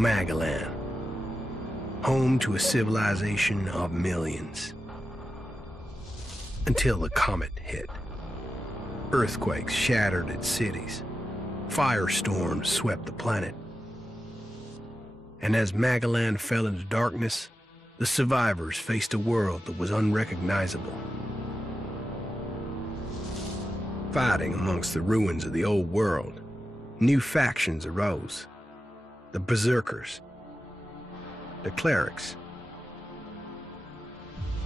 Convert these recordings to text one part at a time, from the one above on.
Magellan, home to a civilization of millions. Until the comet hit. Earthquakes shattered its cities. Firestorms swept the planet. And as Magellan fell into darkness, the survivors faced a world that was unrecognizable. Fighting amongst the ruins of the old world, new factions arose. The Berserkers, the clerics,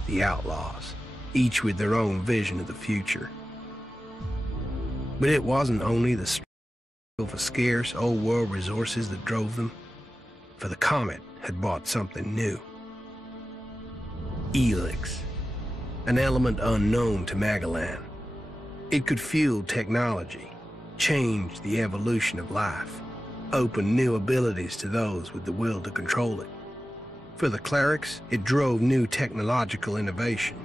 the outlaws, each with their own vision of the future. But it wasn't only the struggle for scarce old world resources that drove them, for the comet had brought something new. Elex, an element unknown to Magellan. It could fuel technology, change the evolution of life, open new abilities to those with the will to control it. For the clerics, it drove new technological innovation.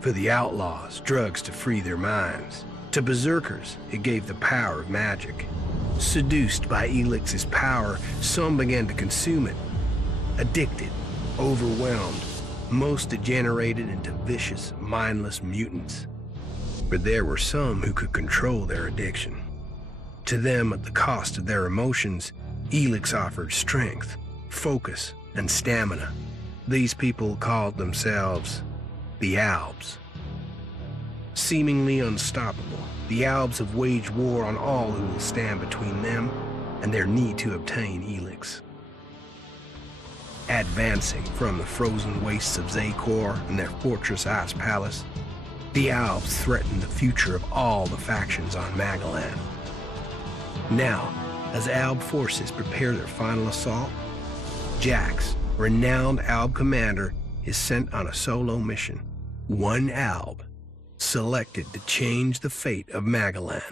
For the outlaws, drugs to free their minds. To berserkers, it gave the power of magic. Seduced by Elix's power, some began to consume it. Addicted, overwhelmed, most degenerated into vicious, mindless mutants. But there were some who could control their addiction. To them, at the cost of their emotions, Elex offered strength, focus, and stamina. These people called themselves the Albs. Seemingly unstoppable, the Albs have waged war on all who will stand between them and their need to obtain Elex. Advancing from the frozen wastes of Zakor and their fortress ice palace, the Albs threaten the future of all the factions on Magellan. Now, as Alb forces prepare their final assault, Jax, renowned Alb commander, is sent on a solo mission. One Alb, selected to change the fate of Magellan.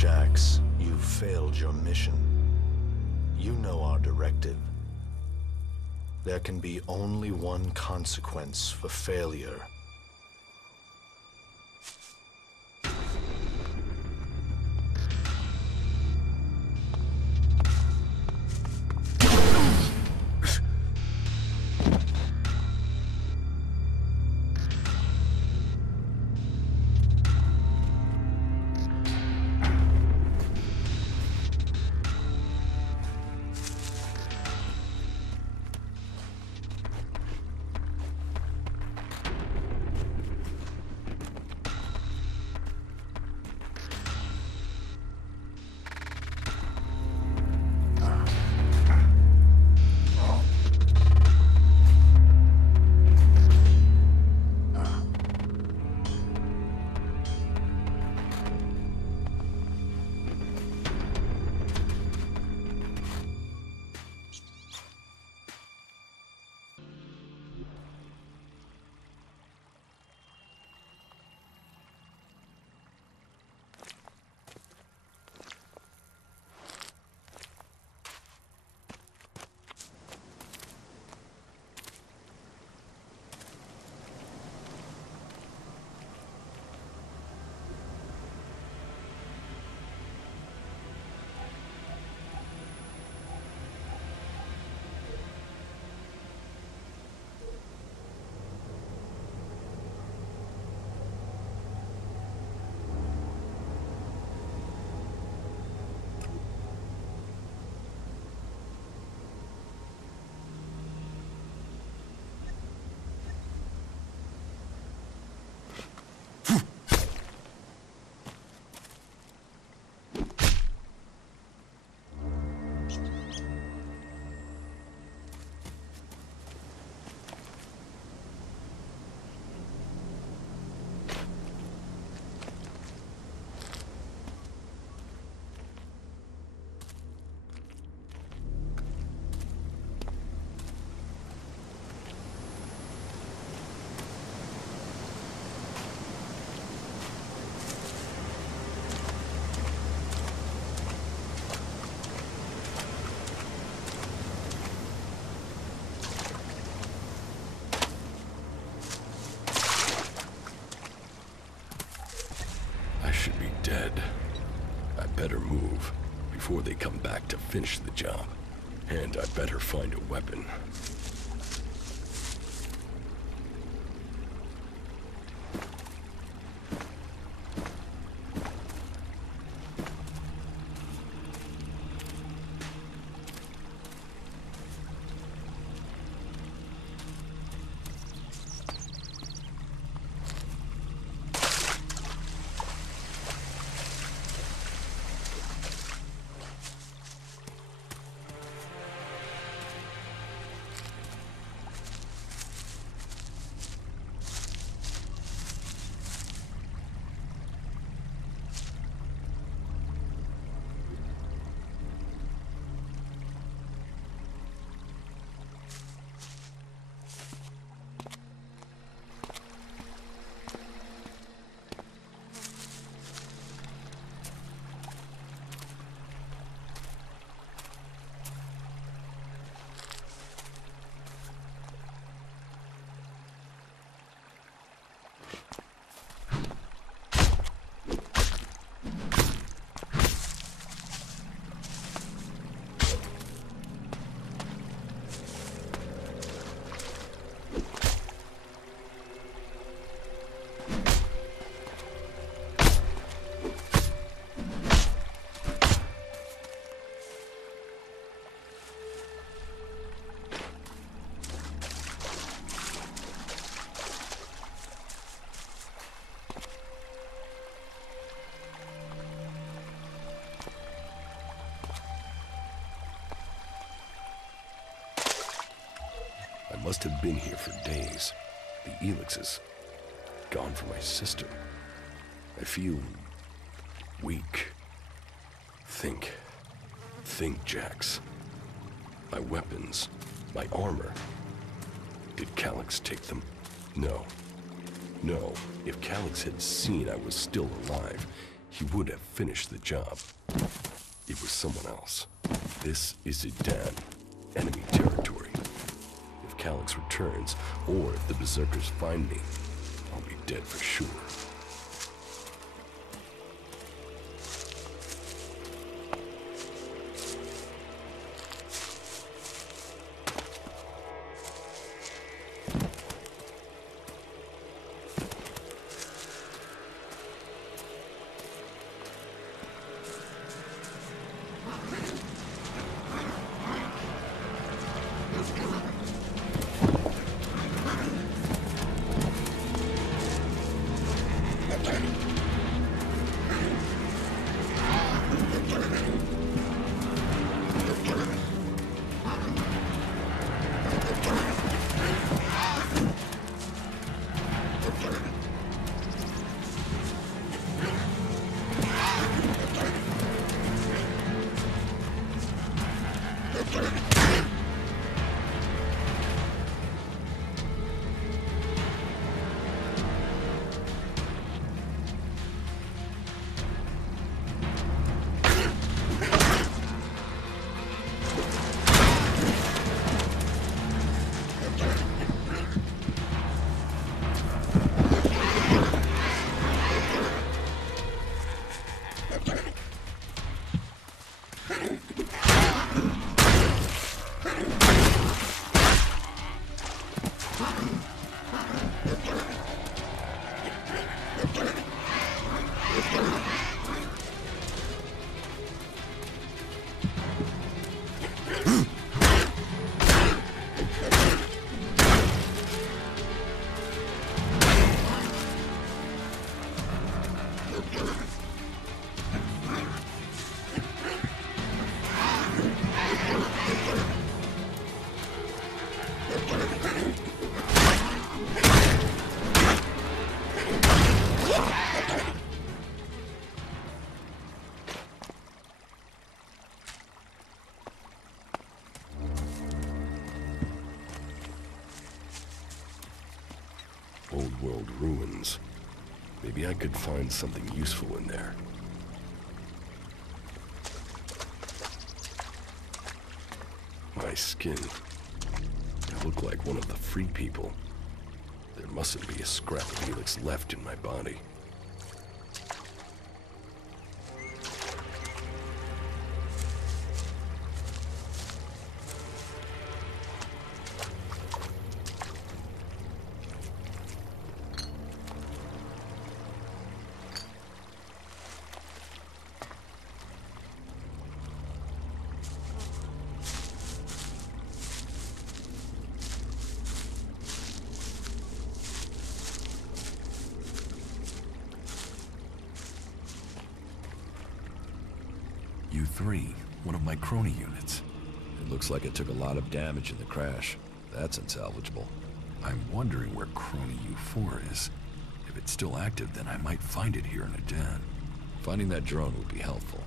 Jax, you've failed your mission. You know our directive. There can be only one consequence for failure. dead. I better move before they come back to finish the job. And I better find a weapon. I must have been here for days. The Elex is gone for my sister. I feel weak. Think, Jax. My weapons, my armor. Did Calyx take them? No. If Calyx had seen I was still alive, he would have finished the job. It was someone else. This is Edan, enemy territory. If Calyx returns, or if the Berserkers find me, I'll be dead for sure. Old world ruins. Maybe I could find something useful in there. My skin. I look like one of the free people. There mustn't be a scrap of helix left in my body. U3, one of my crony units. It looks like it took a lot of damage in the crash. That's unsalvageable. I'm wondering where crony U4 is. If it's still active, then I might find it here in Edan. Finding that drone would be helpful.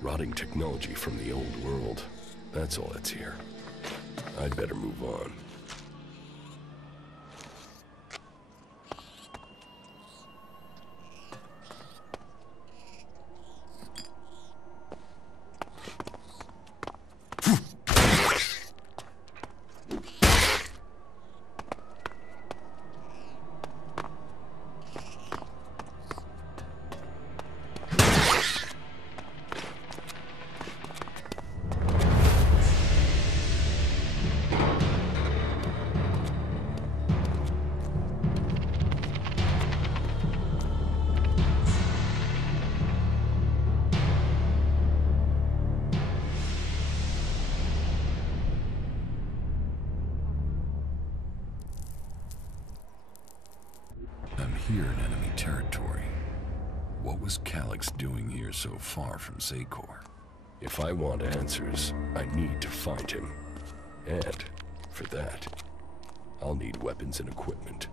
Rotting technology from the old world. That's all that's here. I'd better move on. Here in enemy territory. What was Calyx doing here so far from Zakor? If I want answers, I need to find him. And, for that, I'll need weapons and equipment.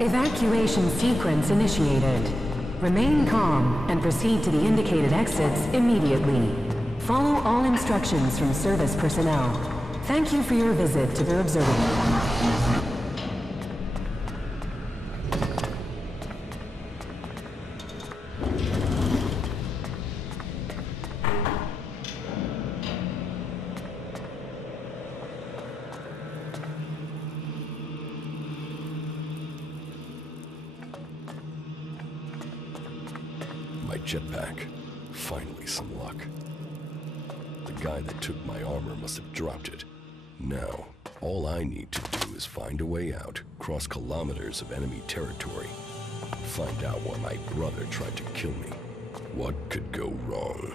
Evacuation sequence initiated. Remain calm and proceed to the indicated exits immediately. Follow all instructions from service personnel. Thank you for your visit to the observatory. Jetpack. Finally some luck. The guy that took my armor must have dropped it. Now, all I need to do is find a way out, cross kilometers of enemy territory, find out why my brother tried to kill me. What could go wrong?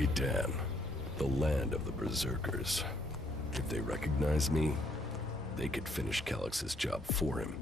Edan, the land of the Berserkers. If they recognize me, they could finish Calix's job for him.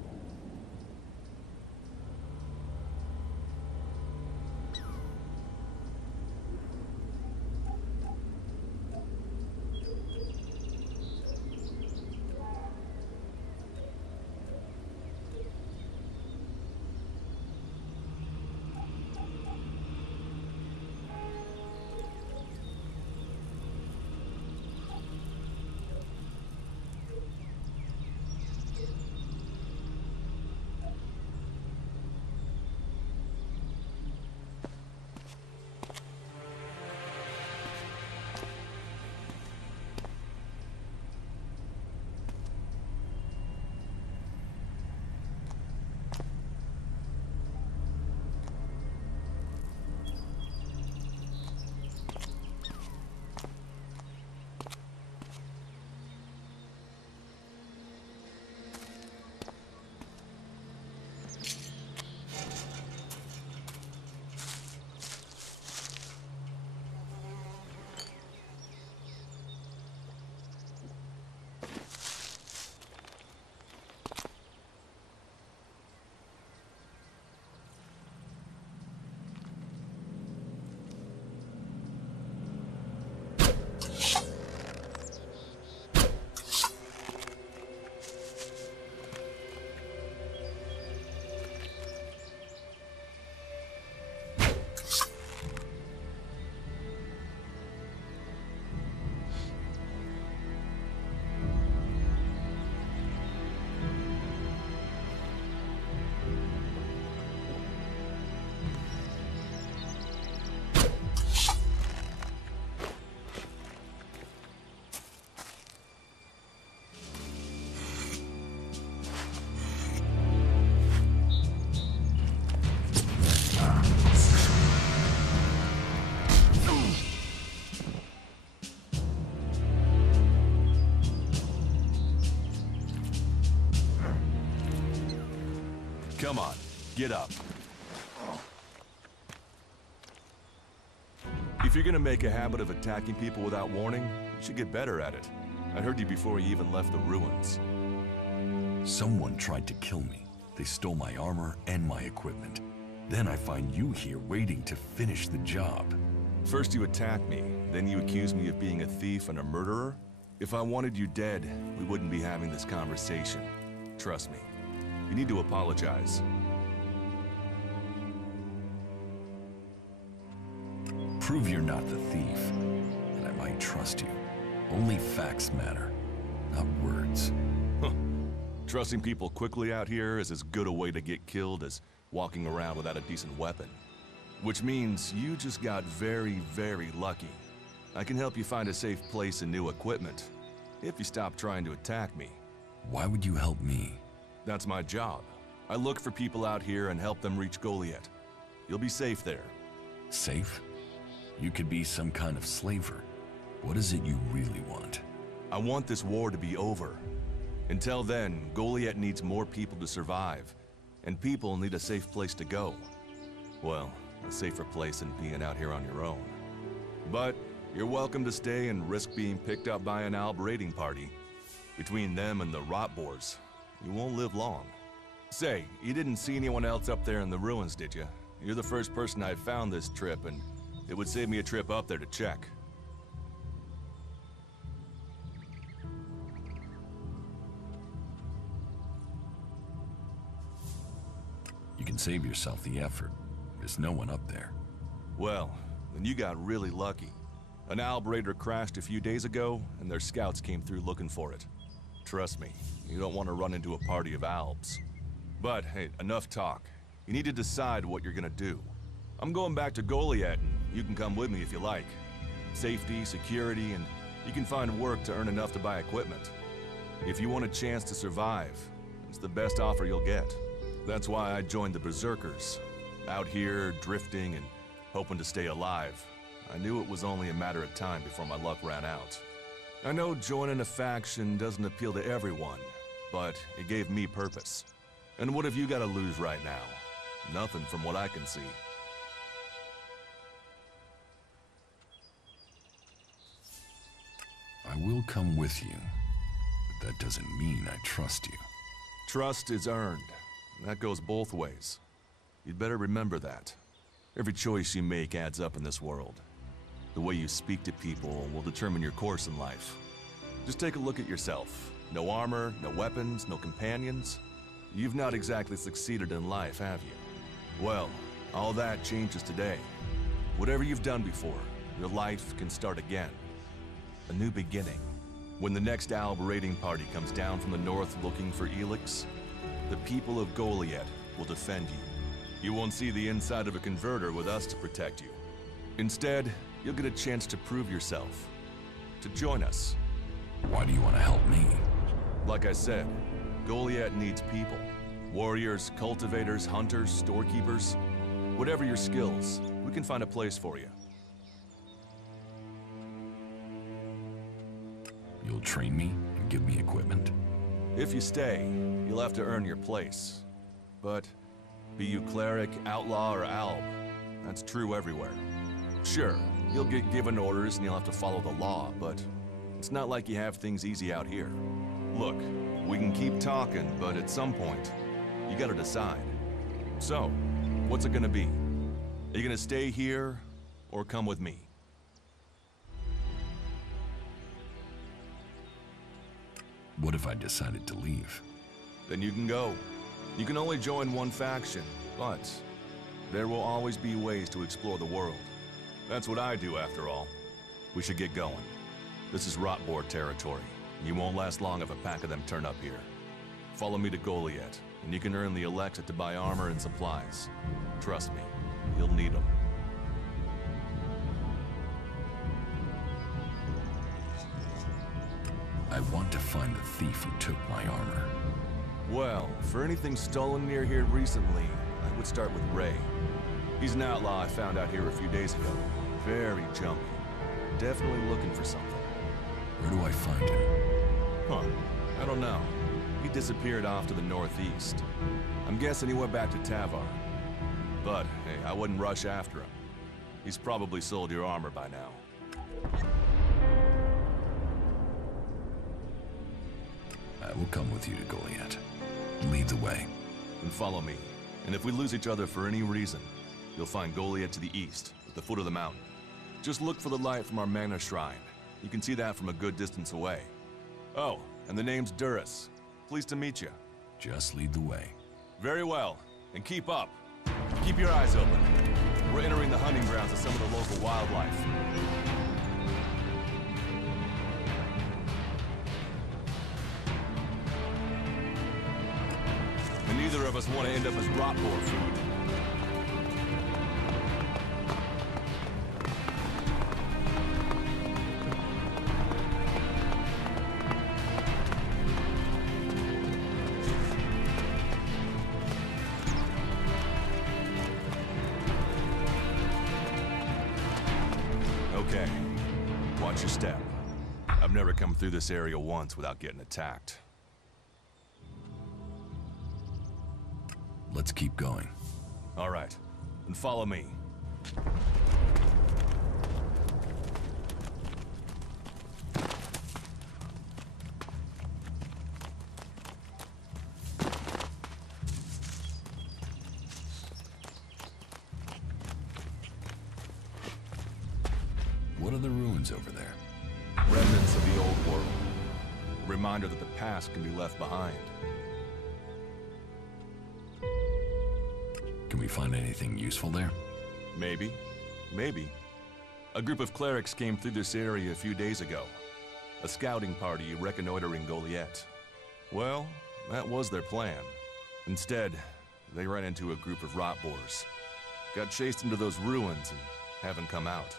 Come on, get up. If you're gonna make a habit of attacking people without warning, you should get better at it. I heard you before you even left the ruins. Someone tried to kill me. They stole my armor and my equipment. Then I find you here waiting to finish the job. First you attack me, then you accuse me of being a thief and a murderer? If I wanted you dead, we wouldn't be having this conversation. Trust me. You need to apologize. Prove you're not the thief, and I might trust you. Only facts matter, not words. Huh. Trusting people quickly out here is as good a way to get killed as walking around without a decent weapon. Which means you just got very, very lucky. I can help you find a safe place and new equipment, if you stop trying to attack me. Why would you help me? That's my job. I look for people out here and help them reach Goliet. You'll be safe there. Safe? You could be some kind of slaver. What is it you really want? I want this war to be over. Until then, Goliet needs more people to survive, and people need a safe place to go. Well, a safer place than being out here on your own. But you're welcome to stay and risk being picked up by an Alb raiding party. Between them and the rot boars, you won't live long. Say, you didn't see anyone else up there in the ruins, did you? You're the first person I've found this trip, and it would save me a trip up there to check. You can save yourself the effort. There's no one up there. Well, then you got really lucky. An Alb raider crashed a few days ago, and their scouts came through looking for it. Trust me, you don't want to run into a party of Albs. But hey, enough talk. You need to decide what you're gonna do. I'm going back to Goliet, and you can come with me if you like. Safety, security, and you can find work to earn enough to buy equipment. If you want a chance to survive, it's the best offer you'll get. That's why I joined the Berserkers. Out here, drifting and hoping to stay alive. I knew it was only a matter of time before my luck ran out. I know joining a faction doesn't appeal to everyone, but it gave me purpose. And what have you got to lose right now? Nothing from what I can see. I will come with you, but that doesn't mean I trust you. Trust is earned. That goes both ways. You'd better remember that. Every choice you make adds up in this world. The way you speak to people will determine your course in life. Just take a look at yourself. No armor, no weapons, no companions. You've not exactly succeeded in life, have you? Well, all that changes today. Whatever you've done before, your life can start again. A new beginning. When the next Alb raiding party comes down from the north looking for Elex, the people of Goliet will defend you. You won't see the inside of a converter with us to protect you. Instead, you'll get a chance to prove yourself. To join us. Why do you want to help me? Like I said, Goliet needs people. Warriors, cultivators, hunters, storekeepers. Whatever your skills, we can find a place for you. You'll train me and give me equipment? If you stay, you'll have to earn your place. But be you cleric, outlaw, or alb, that's true everywhere. Sure, you'll get given orders and you'll have to follow the law, but it's not like you have things easy out here. Look, we can keep talking, but at some point, you gotta decide. So, what's it gonna be? Are you gonna stay here, or come with me? What if I decided to leave? Then you can go. You can only join one faction, but there will always be ways to explore the world. That's what I do, after all. We should get going. This is Rotboar territory. You won't last long if a pack of them turn up here. Follow me to Goliet, and you can earn the Elex to buy armor and supplies. Trust me, you'll need them. I want to find the thief who took my armor. Well, for anything stolen near here recently, I would start with Ray. He's an outlaw I found out here a few days ago. Very jumpy. Definitely looking for something. Where do I find him? Huh. I don't know. He disappeared off to the northeast. I'm guessing he went back to Tavar. But, hey, I wouldn't rush after him. He's probably sold your armor by now. I will come with you to Goliet. Lead the way. Then follow me. And if we lose each other for any reason, you'll find Goliet to the east, at the foot of the mountain. Just look for the light from our Mana Shrine. You can see that from a good distance away. Oh, and the name's Duras. Pleased to meet you. Just lead the way. Very well. And keep up. Keep your eyes open. We're entering the hunting grounds of some of the local wildlife. And neither of us want to end up as rot boar food. Okay, watch your step. I've never come through this area once without getting attacked. Let's keep going. All right, then follow me. What are the ruins over there? Remnants of the old world. A reminder that the past can be left behind. Can we find anything useful there? Maybe. Maybe. A group of clerics came through this area a few days ago. A scouting party reconnoitering Goliet. Well, that was their plan. Instead, they ran into a group of rot boars. Got chased into those ruins and haven't come out.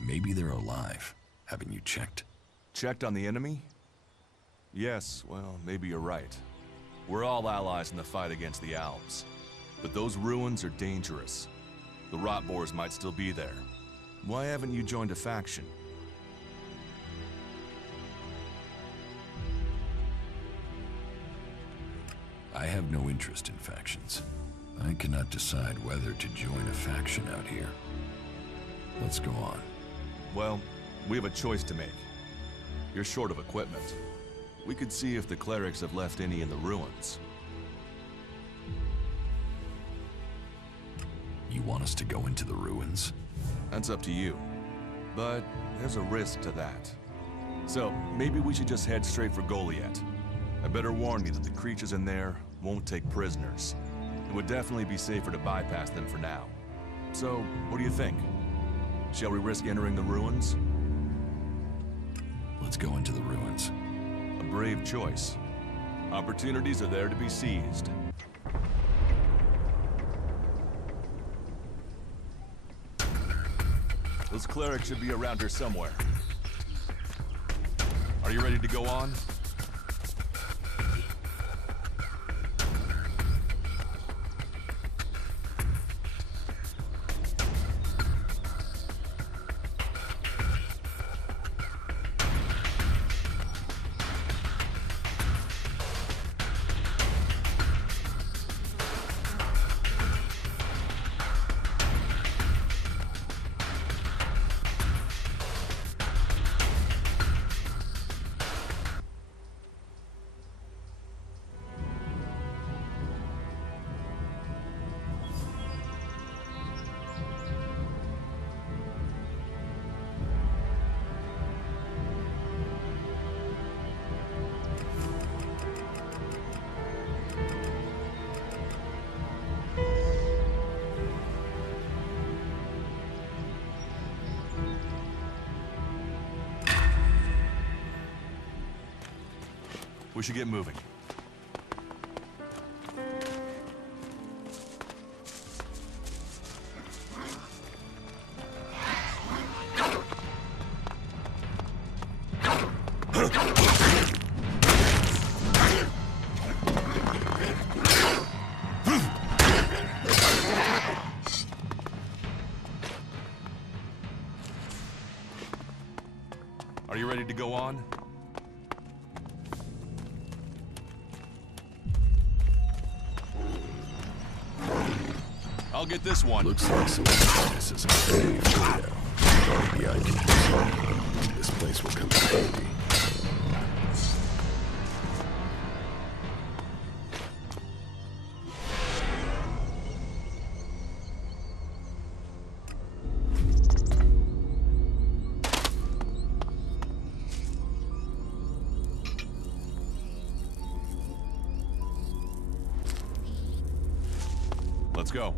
Maybe they're alive. Haven't you checked? Checked on the enemy? Yes, well, maybe you're right. We're all allies in the fight against the Alps. But those ruins are dangerous. The rot boars might still be there. Why haven't you joined a faction? I have no interest in factions. I cannot decide whether to join a faction out here. Let's go on. Well, we have a choice to make. You're short of equipment. We could see if the clerics have left any in the ruins. You want us to go into the ruins? That's up to you. But there's a risk to that. So, maybe we should just head straight for Goliet. I better warn you that the creatures in there won't take prisoners. It would definitely be safer to bypass them for now. So, what do you think? Shall we risk entering the ruins? Let's go into the ruins. A brave choice. Opportunities are there to be seized. Those clerics should be around here somewhere. Are you ready to go on? We should get moving. ready to go on? I'll get this one. Looks like some this is a pretty freedom. Maybe I can do something. This place will come in handy. Let's go.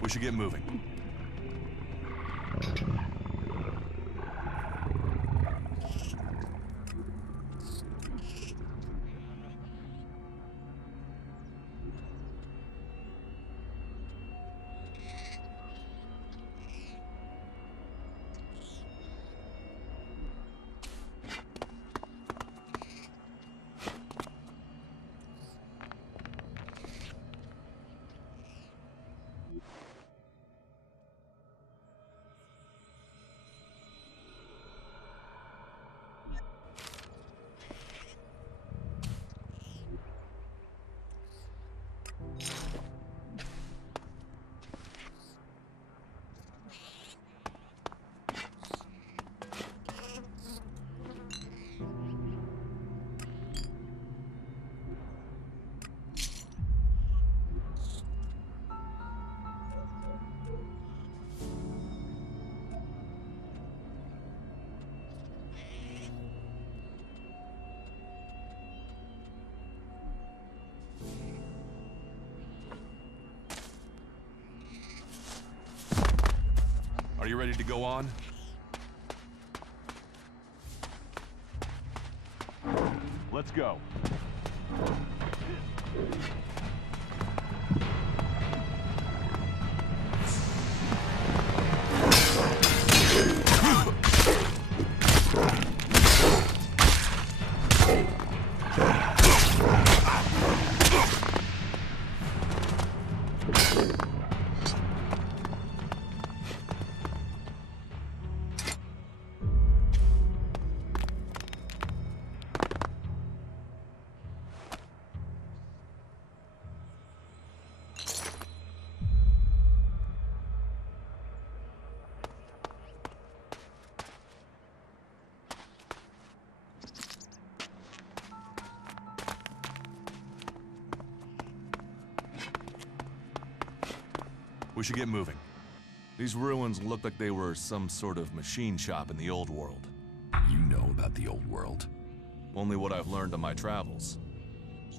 We should get moving. Are you ready to go on? Let's go. We should get moving. These ruins look like they were some sort of machine shop in the old world. You know about the old world. Only what I've learned on my travels.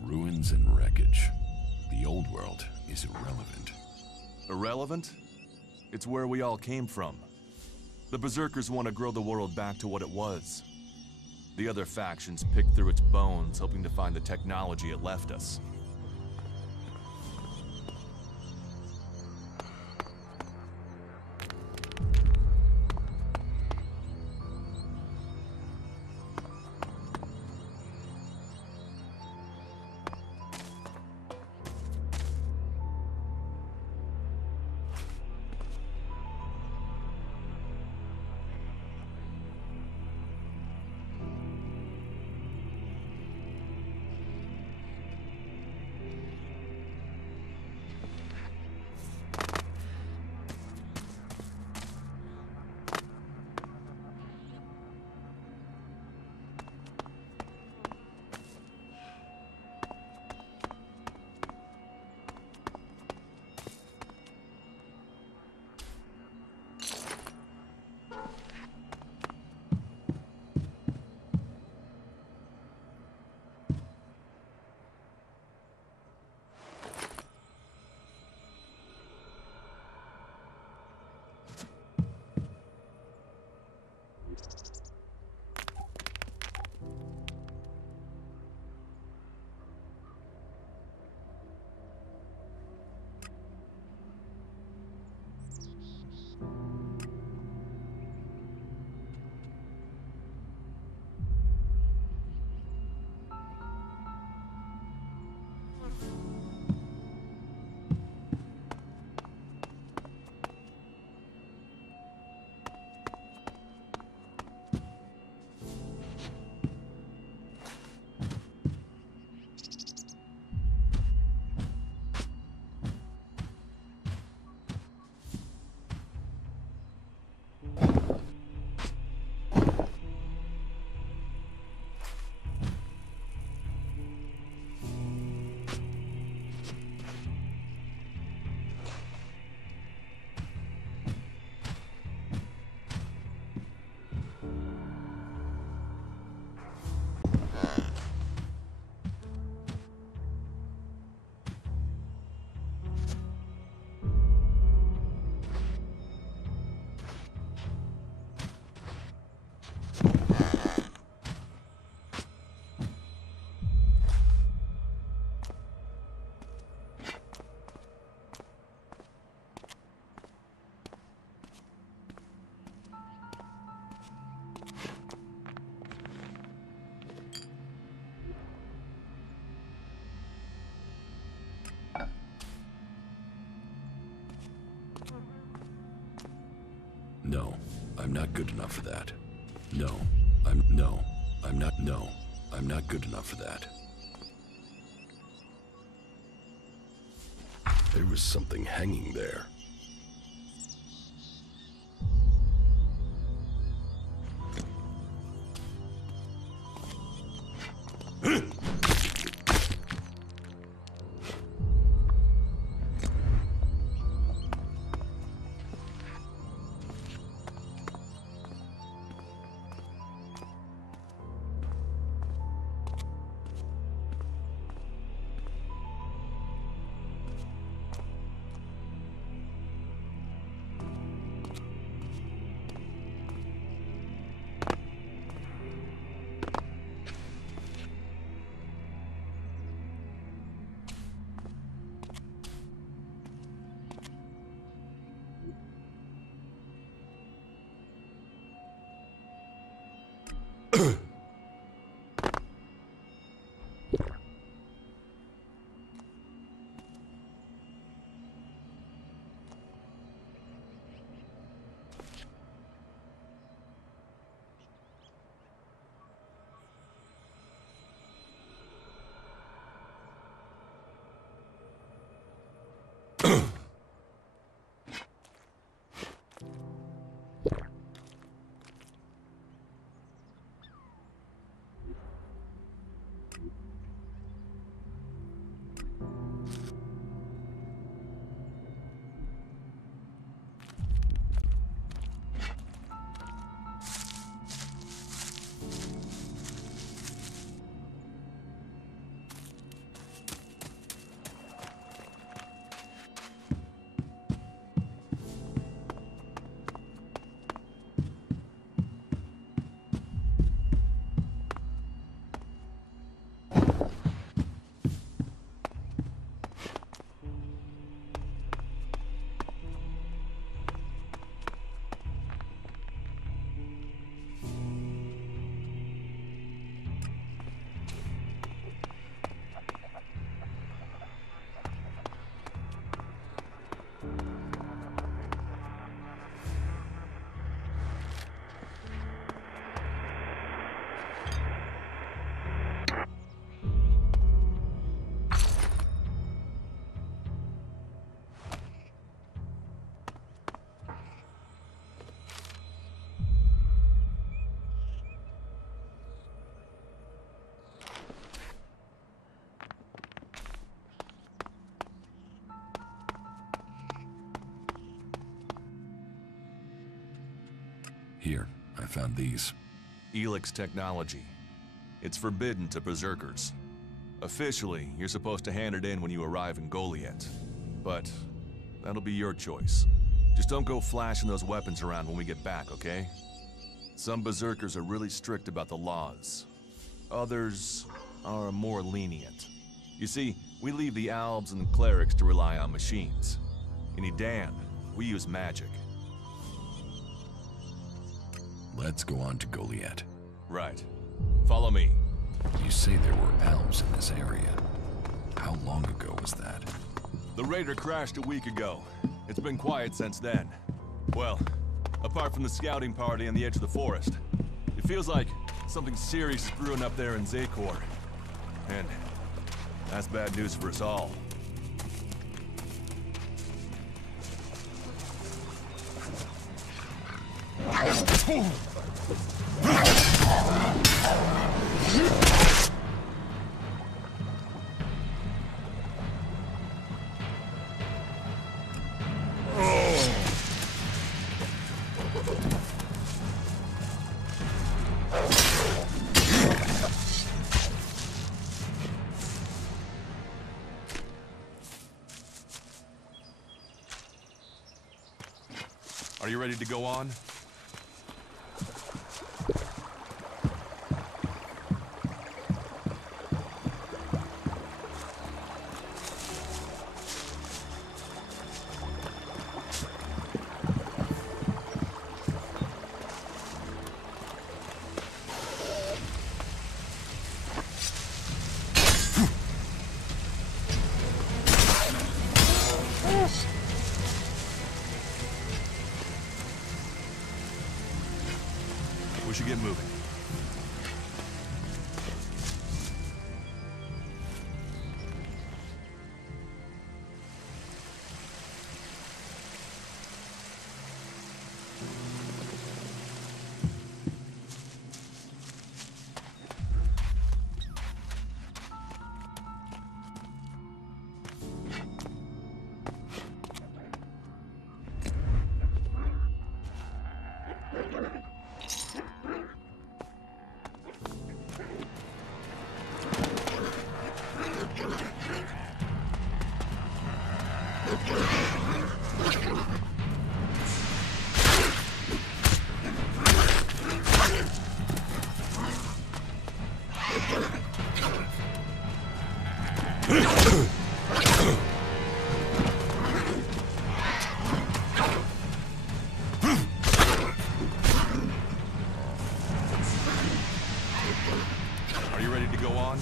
Ruins and wreckage. The old world is irrelevant. Irrelevant? It's where we all came from. The Berserkers want to grow the world back to what it was. The other factions pick through its bones, hoping to find the technology it left us. No, I'm not good enough for that. No, I'm not good enough for that. There was something hanging there. Here, I found these. Elex technology. It's forbidden to Berserkers. Officially, you're supposed to hand it in when you arrive in Goliet. But that'll be your choice. Just don't go flashing those weapons around when we get back, okay? Some Berserkers are really strict about the laws. Others are more lenient. You see, we leave the Albs and clerics to rely on machines. In Edan, we use magic. Let's go on to Goliet. Right. Follow me. You say there were elves in this area. How long ago was that? The raider crashed a week ago. It's been quiet since then. Well, apart from the scouting party on the edge of the forest. It feels like something serious is brewing up there in Zakor. And that's bad news for us all. Are you ready to go on? We should get moving. Are you ready to go on?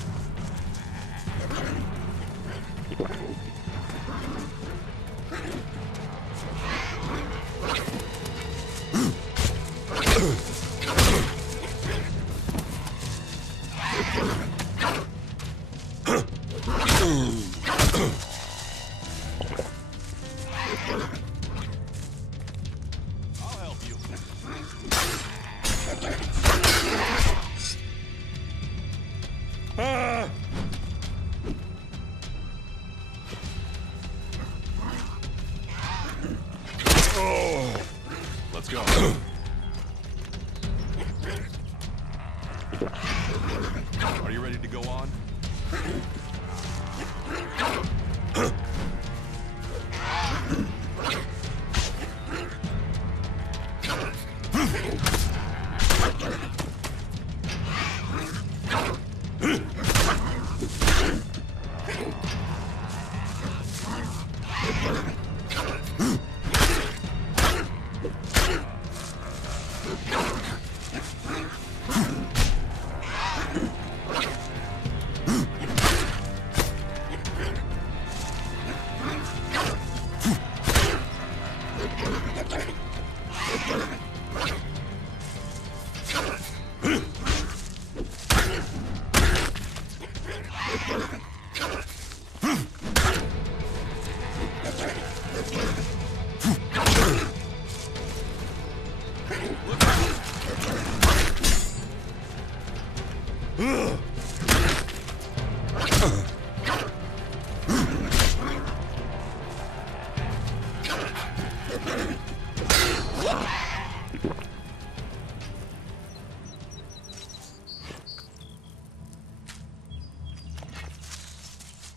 I'll help you. Let's go. Are you ready to go on?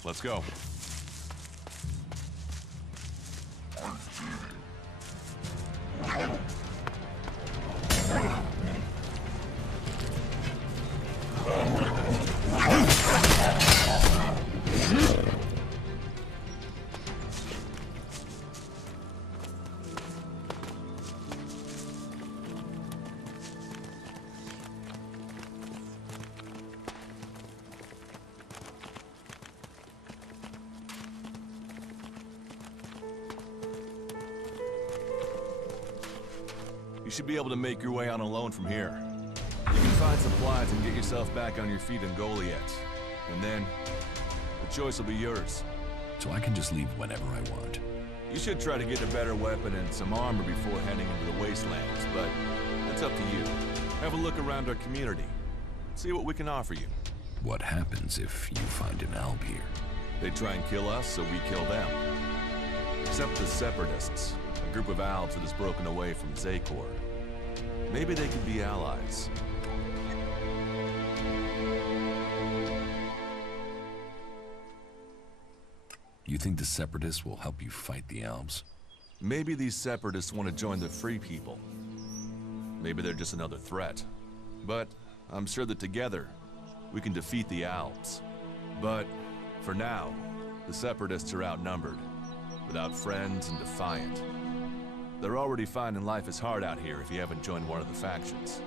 Let's go. You should be able to make your way on alone from here. You can find supplies and get yourself back on your feet in Goliet. And then, the choice will be yours. So I can just leave whenever I want. You should try to get a better weapon and some armor before heading into the wastelands, but that's up to you. Have a look around our community. See what we can offer you. What happens if you find an alb here? They try and kill us, so we kill them. Except the Separatists, a group of Albs that has broken away from Zakor. Maybe they could be allies. You think the Separatists will help you fight the Albs? Maybe these Separatists want to join the Free People. Maybe they're just another threat. But I'm sure that together, we can defeat the Albs. But for now, the Separatists are outnumbered, without friends and defiant. They're already finding life is hard out here if you haven't joined one of the factions.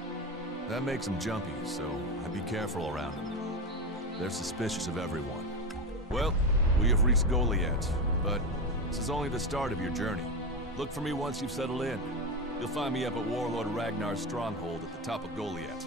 That makes them jumpy, so I'd be careful around them. They're suspicious of everyone. Well, we have reached Goliet, but this is only the start of your journey. Look for me once you've settled in. You'll find me up at Warlord Ragnar's stronghold at the top of Goliet.